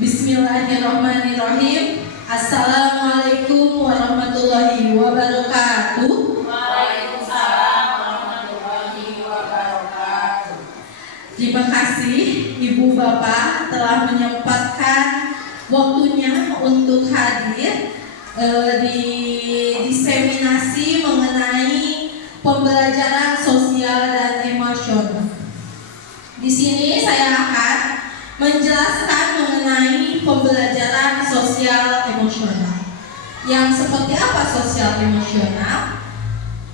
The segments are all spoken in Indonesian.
Bismillahirrahmanirrahim. Assalamualaikum warahmatullahi wabarakatuh. Waalaikumsalam warahmatullahi wabarakatuh. Terima kasih Ibu Bapak telah menyempatkan waktunya untuk hadir di diseminasi mengenai pembelajaran sosial dan emosional. Di sini saya akan menjelaskan mengenai pembelajaran sosial emosional. Yang seperti apa sosial emosional?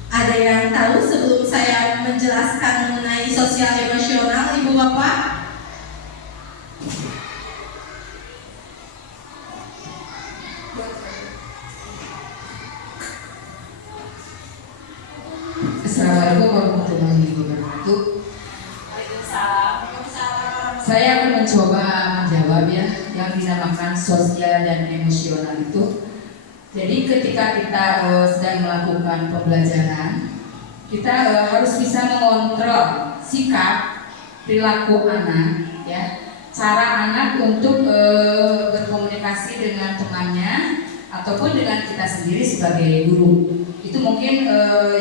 Ada yang tahu sebelum saya menjelaskan mengenai sosial emosional, Ibu Bapak? Assalamualaikum warahmatullahi wabarakatuh. Saya akan mencoba menjawab ya yang dinamakan sosial dan emosional itu. Jadi ketika kita sedang melakukan pembelajaran, kita harus bisa mengontrol sikap, perilaku anak, ya, cara anak untuk berkomunikasi dengan temannya ataupun dengan kita sendiri sebagai guru. Itu mungkin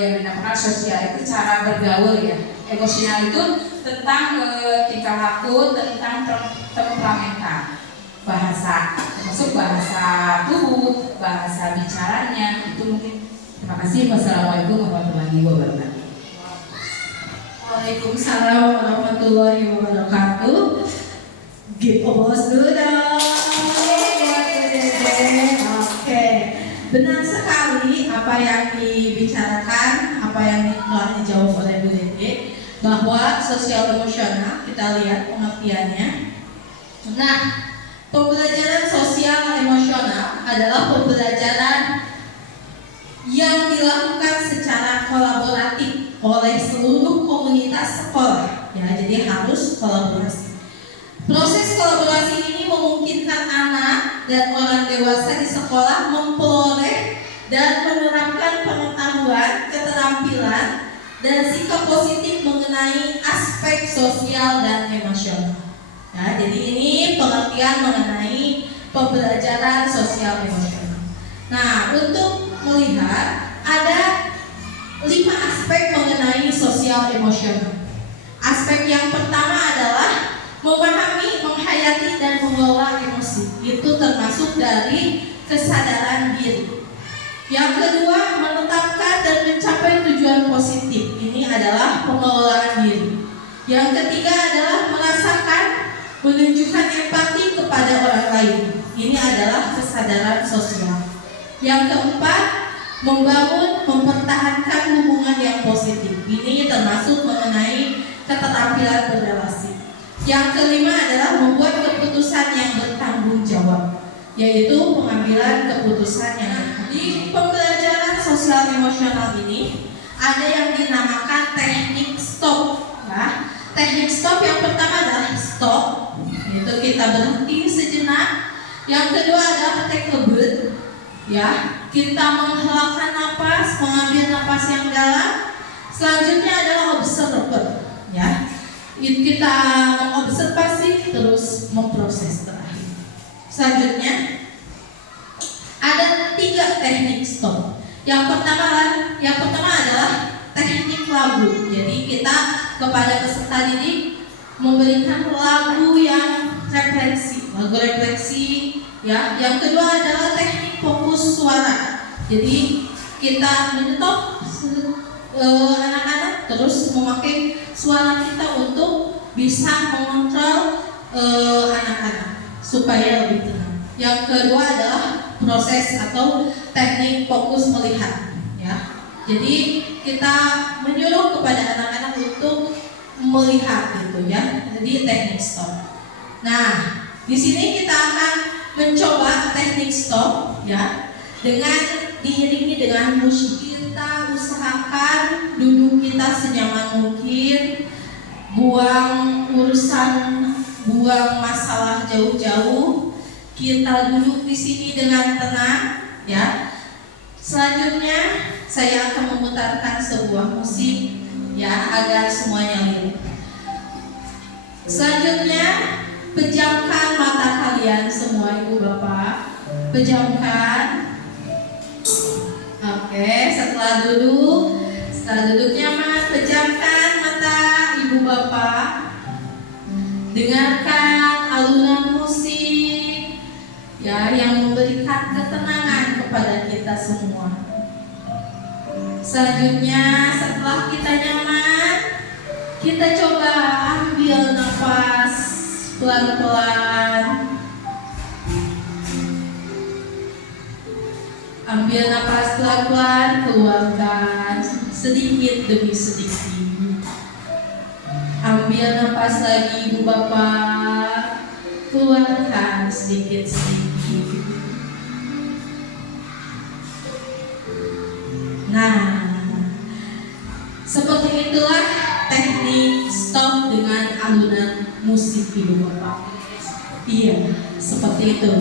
yang dinamakan sosial itu cara bergaul ya. Emosional itu tentang tingkah laku, tentang temperamental, bahasa, termasuk bahasa tubuh, bahasa bicaranya. Itu mungkin. Terima kasih. Wassalamualaikum warahmatullahi wabarakatuh. Waalaikumsalam warahmatullahi wabarakatuh. Bos dulu dong. Oke, benar sekali apa yang dibicarakan, apa yang telah dijawab oleh Bu Dede, bahwa sosial emosional kita lihat pengertiannya. Nah, pembelajaran sosial emosional adalah pembelajaran yang dilakukan secara kolaboratif oleh seluruh komunitas sekolah. Ya, jadi harus kolaborasi. Proses kolaborasi ini memungkinkan anak dan orang dewasa di sekolah memperoleh dan menerapkan pengetahuan, keterampilan, dan sikap positif mengenai aspek sosial dan emosional. Ya, jadi ini pengertian mengenai pembelajaran sosial emosional. Nah, untuk melihat ada 5 aspek mengenai sosial emosional. Aspek yang pertama adalah memahami, menghayati, dan mengelola emosi. Itu termasuk dari kesadaran diri. Yang kedua, menetapkan dan mencapai tujuan positif. Ini adalah pengelolaan diri. Yang ketiga adalah merasakan, menunjukkan empati kepada orang lain. Ini adalah kesadaran sosial. Yang keempat, membangun, mempertahankan hubungan yang positif. Ini termasuk mengenai keterampilan berrelasi. Yang kelima adalah membuat keputusan yang bertanggung jawab, yaitu pengambilan keputusan yang di pembelajaran sosial emosional ini ada yang dinamakan teknik stop. Ya. Teknik stop yang pertama adalah stop, itu kita berhenti sejenak. Yang kedua adalah take a breath, ya, kita menghelakan napas, mengambil napas yang dalam. Selanjutnya adalah observer, ya, kita mengobservasi terus memproses terakhir. Selanjutnya ada 3 teknik stop. Yang pertama adalah teknik lagu. Jadi kita kepada peserta didik memberikan lagu yang lagu refleksi, ya. Yang kedua adalah teknik fokus suara. Jadi kita menyetop anak-anak terus memakai suara kita untuk bisa mengontrol anak-anak supaya lebih tenang. Yang kedua adalah proses atau teknik fokus melihat, ya. Jadi kita menyuruh kepada anak-anak untuk melihat gitu ya. Jadi teknik stop. Nah, di sini kita akan mencoba teknik stop ya dengan diiringi dengan musik. Kita usahakan duduk kita senyaman mungkin, buang masalah jauh-jauh. Kita duduk di sini dengan tenang ya. Selanjutnya saya akan memutarkan sebuah musik ya agar semuanya lirik. Selanjutnya pejamkan mata kalian semua ibu bapak. Pejamkan. Oke, setelah duduk nyaman, pejamkan mata ibu bapak. Dengarkan alunan musik ya yang memberikan ketenangan kepada kita semua. Selanjutnya setelah kita nyaman, kita coba ambil nafas pelan-pelan. Ambil nafas pelan-pelan, keluarkan sedikit demi sedikit. Ambil nafas lagi ibu bapak, keluarkan sedikit-sedikit. Nah, seperti itulah teknik stop dengan alunan musik ibu bapak. Iya, seperti itu.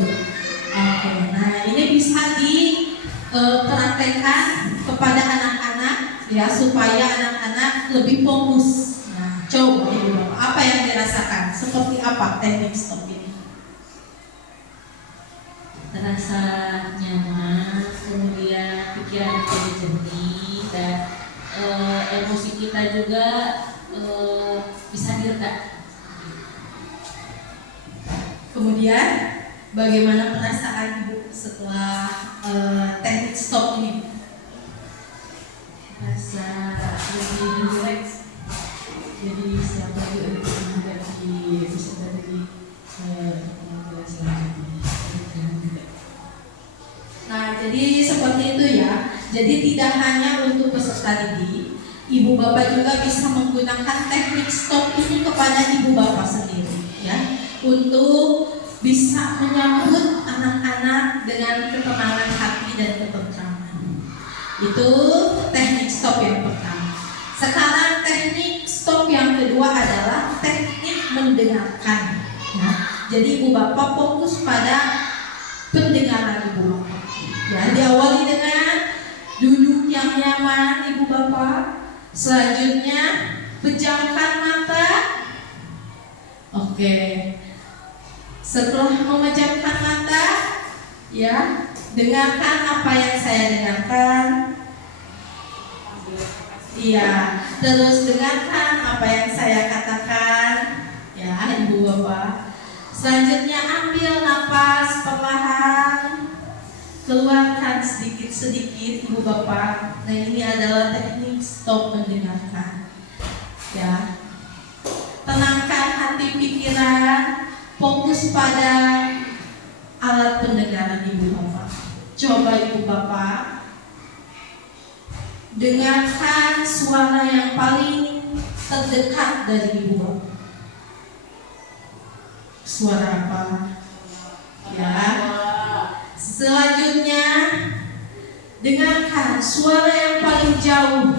Oke, nah ini bisa dipraktekkan kepada anak-anak ya supaya anak-anak lebih fokus. Nah, coba ibu bapak, apa yang dirasakan? Seperti apa teknik stop ini? Terasa nyaman, kemudian pikiran jadi jernih dan emosi kita juga bisa direda. Kemudian bagaimana perasaan ibu setelah teknik stop ini? Rasa lebih rileks. Jadi siapa juga bisa dari penampilan selanjutnya. Nah, jadi seperti itu ya. Jadi tidak hanya untuk peserta didik, ibu bapak juga bisa menggunakan teknik stop ini kepada ibu bapak sendiri ya, untuk bisa menyambut anak-anak dengan ketenangan hati dan ketentraman. Itu teknik stop yang pertama. Sekarang teknik stop yang kedua adalah teknik mendengarkan. Ya. Jadi ibu bapak fokus pada pendengaran ibu bapak. Ya, diawali dengan duduk yang nyaman ibu bapak. Selanjutnya pejamkan mata. Oke. Setelah memejamkan mata, ya, dengarkan apa yang saya dengarkan. Iya, terus dengarkan apa yang saya katakan, ya, ibu bapak. Selanjutnya ambil nafas perlahan, keluarkan sedikit-sedikit ibu bapak. Nah, ini adalah teknik stop mendengarkan. Ya, tenangkan hati pikiran, fokus pada alat pendengaran ibu bapak. Coba ibu bapak dengarkan suara yang paling terdekat dari ibu bapak. Suara apa? Ya. Selanjutnya dengarkan suara yang paling jauh.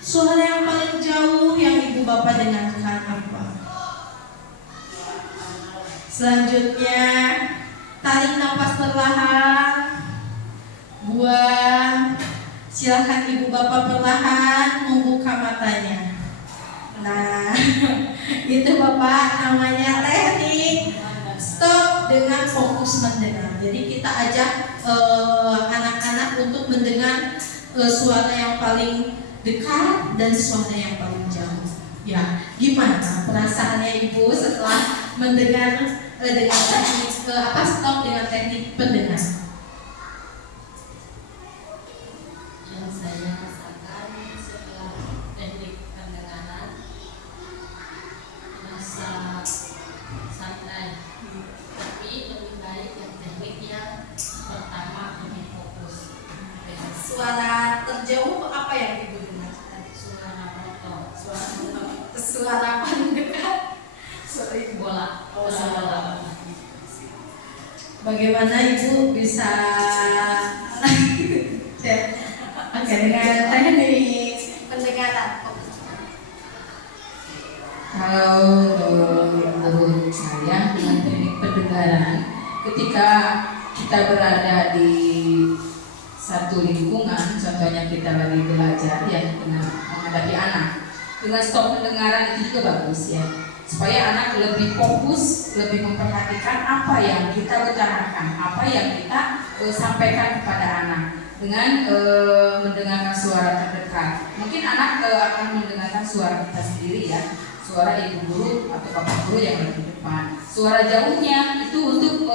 Suara yang paling jauh yang ibu bapak dengarkan apa? Selanjutnya tarik nafas perlahan, buang. Silakan ibu bapak perlahan membuka matanya. Nah, itu bapak namanya teknik stop dengan fokus mendengar. Jadi kita ajak anak-anak untuk mendengar suara yang paling dekat dan suara yang paling jauh. Ya, gimana perasaannya ibu setelah mendengar dengan teknik stop dengan teknik pendengar? Yang saya rasakan setelah teknik suara paling dekat. Suara bola. Oh, suara. Bagaimana Ibu bisa oke dengan teknik pendengaran? Kalau menurut saya dengan teknik pendengaran, ketika kita berada di satu lingkungan, contohnya kita lagi belajar ya dengan menghadapi anak, dengan stop pendengaran itu juga bagus ya, supaya anak lebih fokus, lebih memperhatikan apa yang kita utarakan, apa yang kita sampaikan kepada anak. Dengan mendengarkan suara terdekat, mungkin anak akan mendengarkan suara kita sendiri ya, suara ibu guru atau bapak guru yang lebih depan. Suara jauhnya itu untuk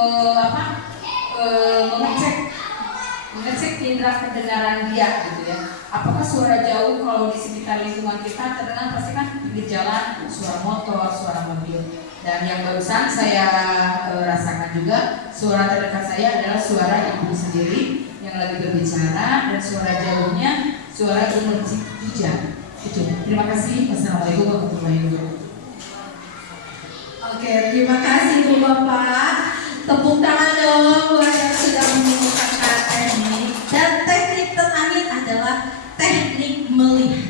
mengecek indera pendengaran dia gitu ya. Apakah suara jauh kalau di sekitar lingkungan kita terdengar, pasti kan pinggir jalan, suara motor, suara mobil. Dan yang barusan saya rasakan juga, suara terdekat saya adalah suara ibu sendiri yang lagi berbicara, dan suara jauhnya suara gemercik hujan. Itu. Terima kasih. Wassalamualaikum warahmatullahi wabarakatuh. Oke, terima kasih Bu Bapak. Tepuk tangan dong buat yang sudah mengemukakan teknik. Dan teknik terakhir adalah teknik melihat.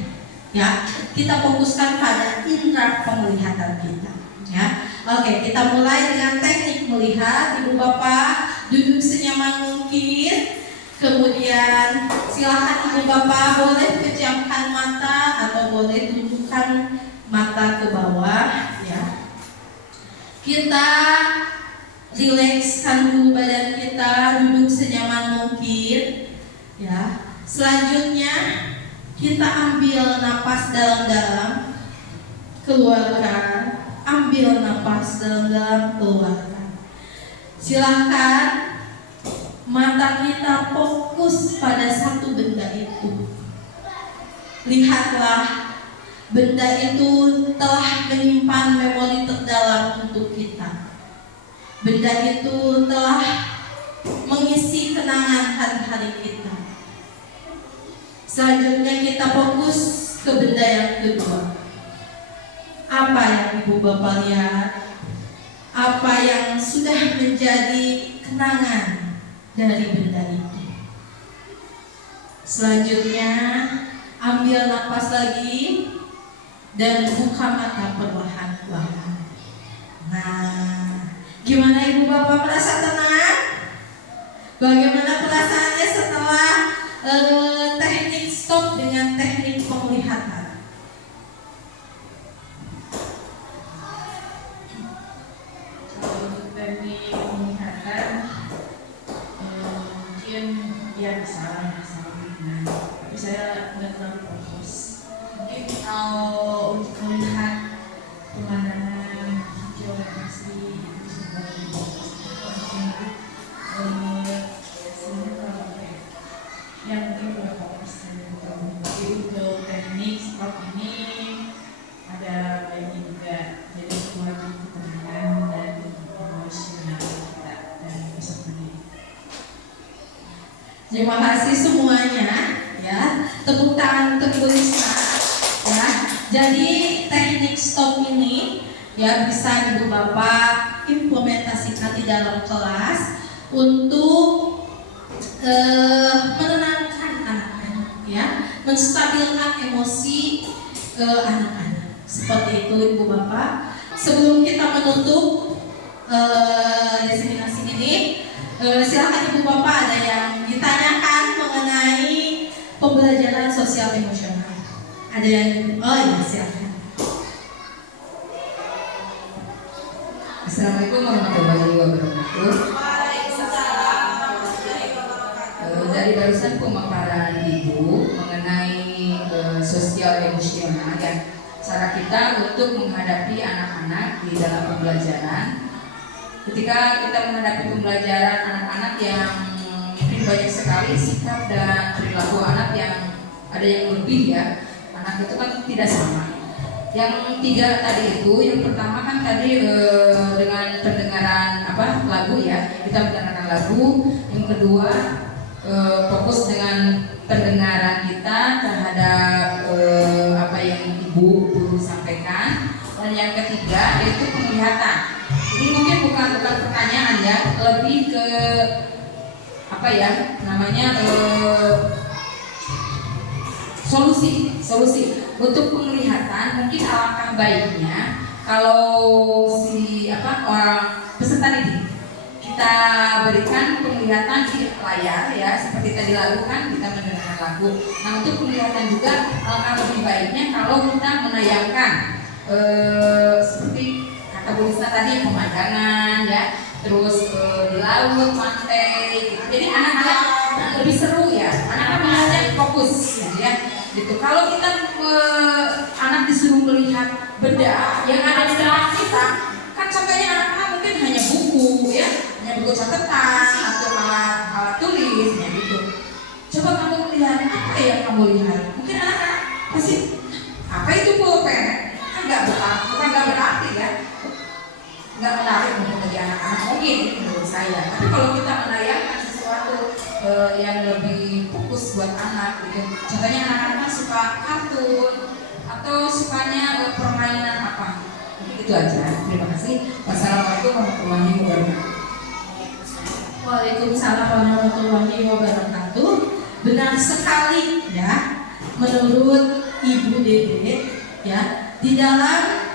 Ya, kita fokuskan pada indera penglihatan kita. Ya, oke, kita mulai dengan teknik melihat. Ibu Bapak duduk senyaman mungkin. Kemudian silakan Ibu Bapak boleh pejamkan mata atau boleh tundukkan mata ke bawah ya. Kita rilekskan dulu badan kita, duduk senyaman mungkin ya. Selanjutnya kita ambil napas dalam-dalam, keluarkan. Ambil napas dalam-dalam, keluarkan. Silahkan mata kita fokus pada satu benda itu. Lihatlah, benda itu telah menyimpan memori terdalam untuk kita. Benda itu telah mengisi kenangan hari-hari kita. Selanjutnya kita fokus ke benda yang kedua. Apa yang Ibu Bapak lihat? Apa yang sudah menjadi kenangan dari benda itu. Selanjutnya ambil napas lagi dan buka mata perlahan-lahan. Nah, gimana Ibu Bapak, merasa tenang? Bagaimana perasaannya setelah teknik stop dengan teknik penglihatan? Kalau untuk teknik penglihatan, mungkin ya bisa tapi saya nggak terlalu fokus. Mungkin kalau untuk melihat pemandangan hijau yang asli itu sebagai fokus. Yang mungkin udah fokus tapi untuk teknik stop ini ada baiknya juga, jadi wajib ketenangan dan emosional kita dan bisa berdiri. Terima kasih semuanya ya. Tepuk tangan untuk Bu Lisa ya. Jadi teknik stop ini ya bisa Ibu Bapak implementasikan di dalam kelas untuk menenangkan anak-anak ya, menstabilkan emosi anak-anak. Seperti itu Ibu Bapak. Sebelum kita menutup destinasi ini, silakan Ibu Bapak ada yang ditanyakan mengenai pembelajaran sosial emosional. Ada yang silakan. Assalamualaikum warahmatullahi wabarakatuh. Dari barusan pemaparan Ibu mengenai sosial emosional dan cara kita untuk menghadapi anak-anak di dalam pembelajaran. Ketika kita menghadapi pembelajaran anak-anak yang mungkin banyak sekali sikap dan perilaku anak yang ada yang lebih ya, anak itu kan tidak sama. Yang tiga tadi itu, yang pertama kan tadi dengan pendengaran lagu ya, kita mendengarkan lagu. Yang kedua fokus dengan pendengaran kita terhadap apa yang ibu guru sampaikan. Dan yang ketiga yaitu penglihatan. Ini mungkin bukan pertanyaan ya, lebih ke apa ya namanya solusi untuk penglihatan. Mungkin alangkah baiknya kalau orang peserta didik kita berikan penglihatan di layar ya, seperti tadi lalu kan kita mendengarkan lagu. Nah, untuk penglihatan juga alangkah lebih baiknya kalau kita menayangkan seperti kata Bu Lisna tadi, pemandangan ya, terus di laut, pantai gitu. Jadi anak-anak lebih seru ya, anak-anak melihatnya fokus gitu ya. Gitu. Kalau kita anak disuruh melihat benda yang ada di dalam kita, kan contohnya anak-anak mungkin hanya buku ya, hanya buku catatan atau alat tulis ya gitu. Coba kamu lihat, apa yang kamu lihat? Mungkin anak-anak pasti apa itu pulpen? Kan bukan nggak berarti ya, nggak menarik untuk bagi anak-anak mungkin menurut saya. Tapi kalau kita menayangkan sesuatu yang lebih fokus buat anak gitu. Contohnya anak-anak suka kartun atau sukanya permainan apa. Itu aja. Terima kasih. Wassalamualaikum warahmatullahi wabarakatuh. Waalaikumsalam warahmatullahi wabarakatuh. Benar sekali ya, menurut Ibu Dede ya, di dalam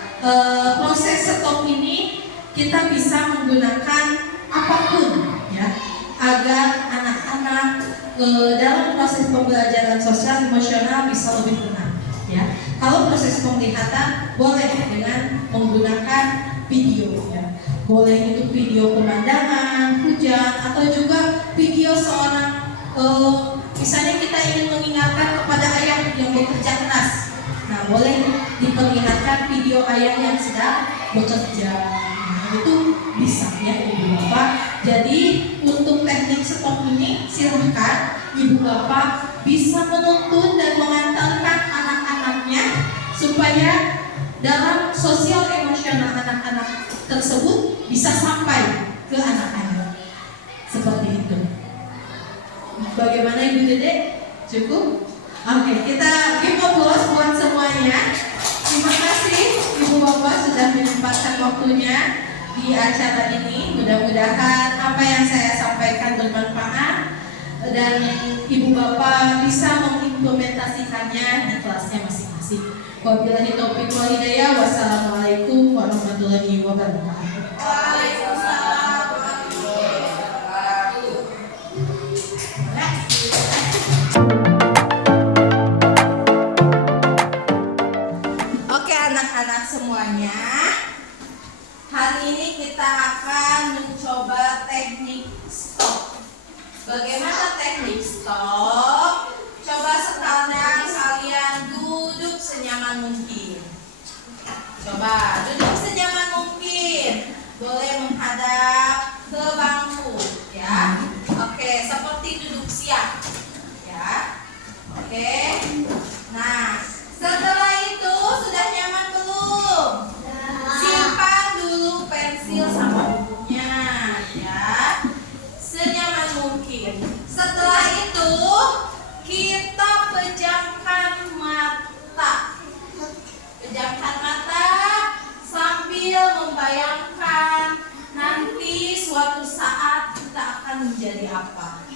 proses stop ini kita bisa menggunakan apapun ya, agar anak-anak dalam proses pembelajaran sosial emosional bisa lebih tenang ya. Kalau proses penglihatan boleh dengan menggunakan video ya, boleh itu video pemandangan, hujan, atau juga video seorang misalnya kita ingin mengingatkan kepada ayah yang bekerja keras. Nah, boleh diperlihatkan video ayah yang sedang bekerja. Nah, itu bisa ya Ibu Bapak. Jadi untuk teknik stop ini silahkan Ibu Bapak bisa menuntun dan mengantarkan anak-anaknya supaya dalam sosial emosional anak-anak tersebut bisa sampai ke anak-anak. Seperti itu. Bagaimana Ibu Dede? Cukup? Oke, kita give applause buat semuanya. Terima kasih Ibu Bapak sudah menyempatkan waktunya di acara ini. Mudah-mudahan apa yang saya sampaikan bermanfaat dan Ibu Bapak bisa mengimplementasikannya di kelasnya masing-masing. Wabillahi taufiq wal hidayah. Wassalamualaikum warahmatullahi wabarakatuh. Waalaikumsalam. Oke anak-anak semuanya, hari ini kita akan mencoba teknik stop. Bagaimana teknik stop? Coba sekarang kalian duduk senyaman mungkin. Coba duduk senyaman mungkin. Boleh menghadap ke bangku ya. Oke, seperti duduk siap ya. Oke. Nah, setelah itu sudah nyaman belum? Simpan dulu pensil sama bukunya ya, senyaman mungkin. Setelah itu kita pejamkan mata. Pejamkan mata sambil membayangkan nanti suatu saat kita akan menjadi apa.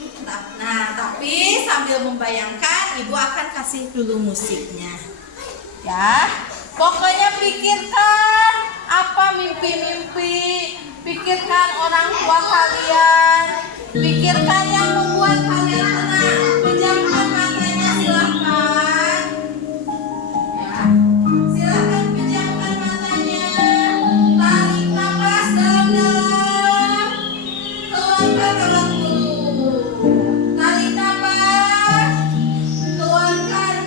Nah, tapi sambil membayangkan, Ibu akan kasih dulu musiknya. Ya, pokoknya pikirkan apa mimpi-mimpi, pikirkan orang tua kalian, pikirkan yang membuat kalian tenang. Pejamkan matanya silahkan. Ya, silahkan pejamkan matanya. Tarik nafas dalam-dalam, keluarkan lewat mulut. Tarik nafas, keluarkan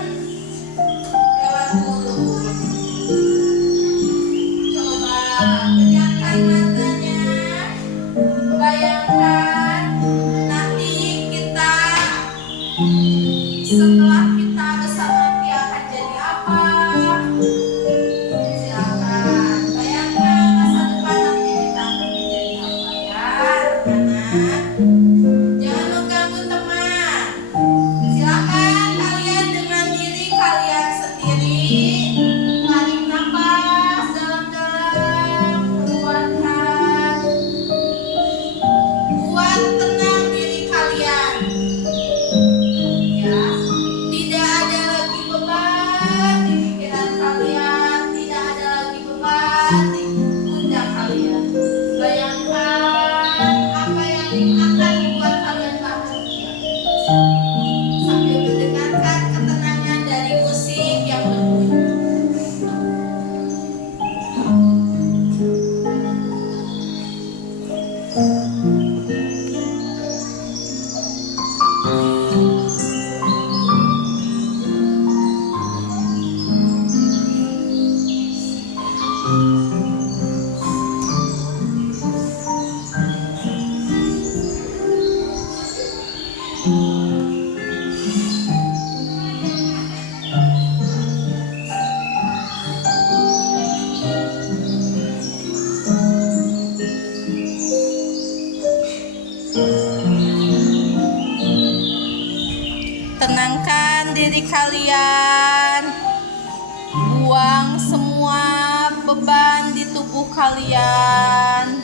lewat mulut. Coba pejamkan matanya. Bayangkan nanti kita setelah kita besar nanti akan jadi apa. Silakan bayangkan masa depan nanti kita akan menjadi apa ya anak-anak. Jangan mengganggu teman. Silakan kalian dengan diri kalian sendiri tarik nafas dalam buang semua beban di tubuh kalian.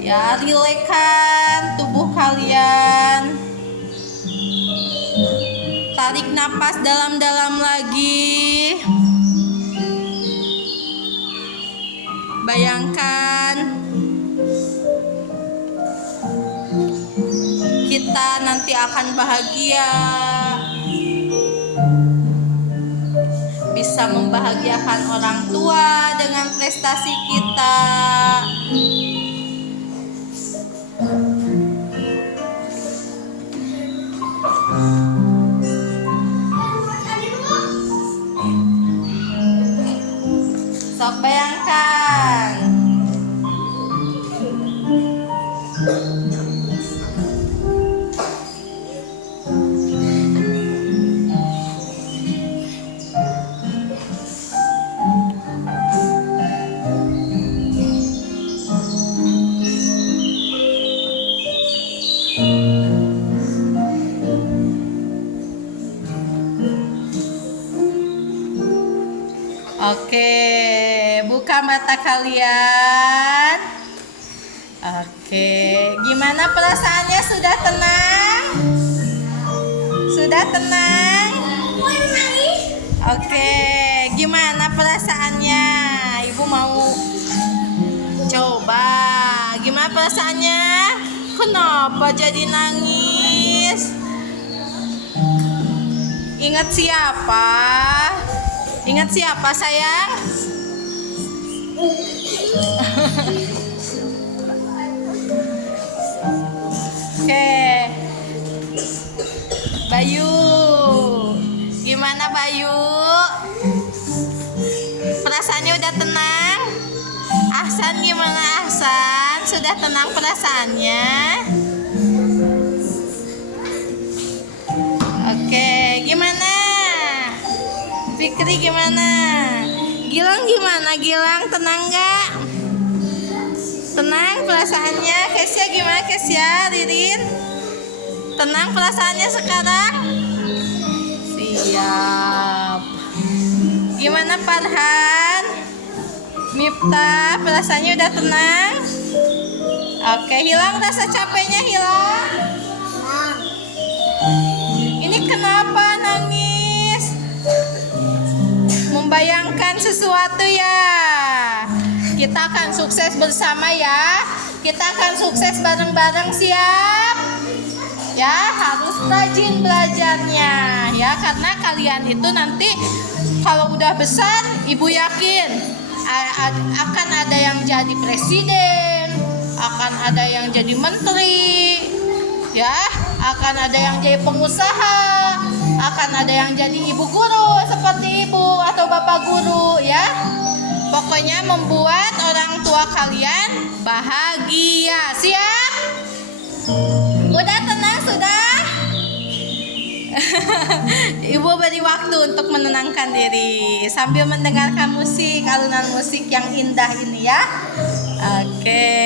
Ya, rilekskan tubuh kalian. Tarik napas dalam-dalam lagi. Bayangkan kita nanti akan bahagia, bisa membahagiakan orang tua dengan prestasi kita. Sok bayangkan. Oke, buka mata kalian. Oke, gimana perasaannya? Sudah tenang? Sudah tenang? Oke, gimana perasaannya? Ibu mau coba. Gimana perasaannya? Kenapa jadi nangis? Ingat siapa? Ingat siapa sayang? Oke, Bayu, gimana Bayu? Perasaannya udah tenang? Ahsan gimana Ahsan? Sudah tenang perasaannya? Oke, gimana? Fikri gimana? Gilang gimana? Gilang tenang gak? Tenang perasaannya? Kesya gimana Kesya? Ririn? Tenang perasaannya sekarang? Siap. Gimana Farhan? Miftah perasaannya udah tenang? Oke, hilang rasa capeknya hilang? Ini kenapa nangis? Membayangkan sesuatu ya. Kita akan sukses bersama ya. Kita akan sukses bareng-bareng, siap? Ya, harus rajin belajarnya ya, karena kalian itu nanti kalau udah besar, ibu yakin akan ada yang jadi presiden, akan ada yang jadi menteri, ya, akan ada yang jadi pengusaha, akan ada yang jadi ibu guru seperti ibu atau bapak guru ya. Pokoknya membuat orang tua kalian bahagia. Siap? Udah tenang sudah? Ibu beri waktu untuk menenangkan diri sambil mendengarkan musik, alunan musik yang indah ini ya. Oke.